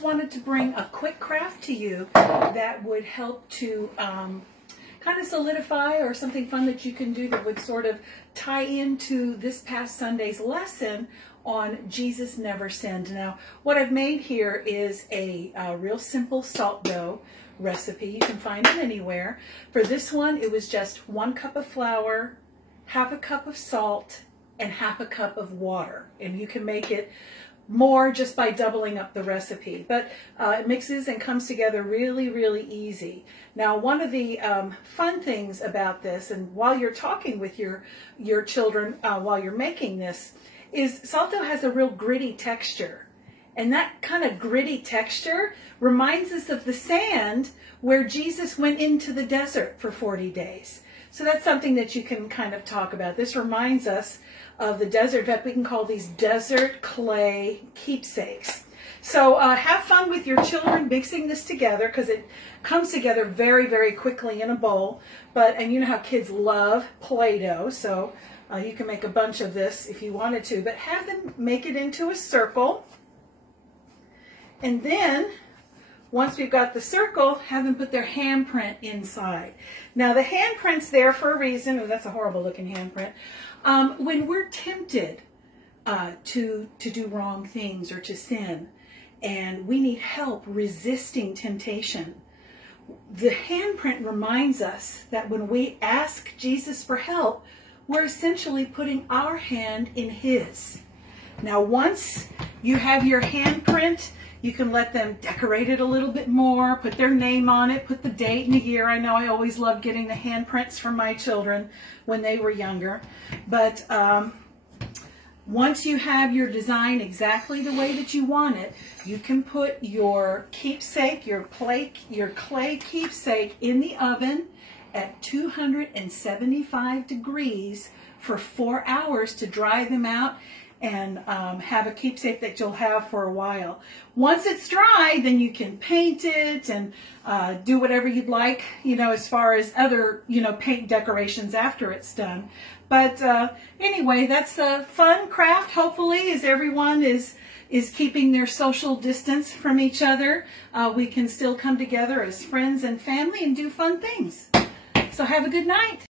Wanted to bring a quick craft to you that would help to kind of solidify, or something fun that you can do that would sort of tie into this past Sunday's lesson on Jesus Never Sinned. Now, what I've made here is a real simple salt dough recipe. You can find it anywhere. For this one, it was just 1 cup of flour, half a cup of salt, and half a cup of water. And you can make it more just by doubling up the recipe, but it mixes and comes together really, really easy. Now, one of the fun things about this, and while you're talking with your children while you're making this, is salt dough has a real gritty texture, and that kind of gritty texture reminds us of the sand where Jesus went into the desert for 40 days. So that's something that you can kind of talk about. This reminds us of the desert. In fact, we can call these desert clay keepsakes. So have fun with your children mixing this together, because it comes together very, very quickly in a bowl. And you know how kids love Play-Doh, so you can make a bunch of this if you wanted to. But have them make it into a circle. And then, once we've got the circle, have them put their handprint inside. Now, the handprint's there for a reason. Oh, that's a horrible looking handprint. When we're tempted to do wrong things or to sin, and we need help resisting temptation, the handprint reminds us that when we ask Jesus for help, we're essentially putting our hand in His. Now, once you have your handprint, you can let them decorate it a little bit more, put their name on it, put the date and the year. I know I always loved getting the handprints from my children when they were younger. But once you have your design exactly the way that you want it, you can put your keepsake, your clay keepsake, in the oven at 275 degrees for 4 hours to dry them out, and have a keepsake that you'll have for a while. Once it's dry, then you can paint it and do whatever you'd like, as far as other, paint decorations after it's done. But anyway, that's a fun craft, hopefully, as everyone is keeping their social distance from each other. We can still come together as friends and family and do fun things. So have a good night.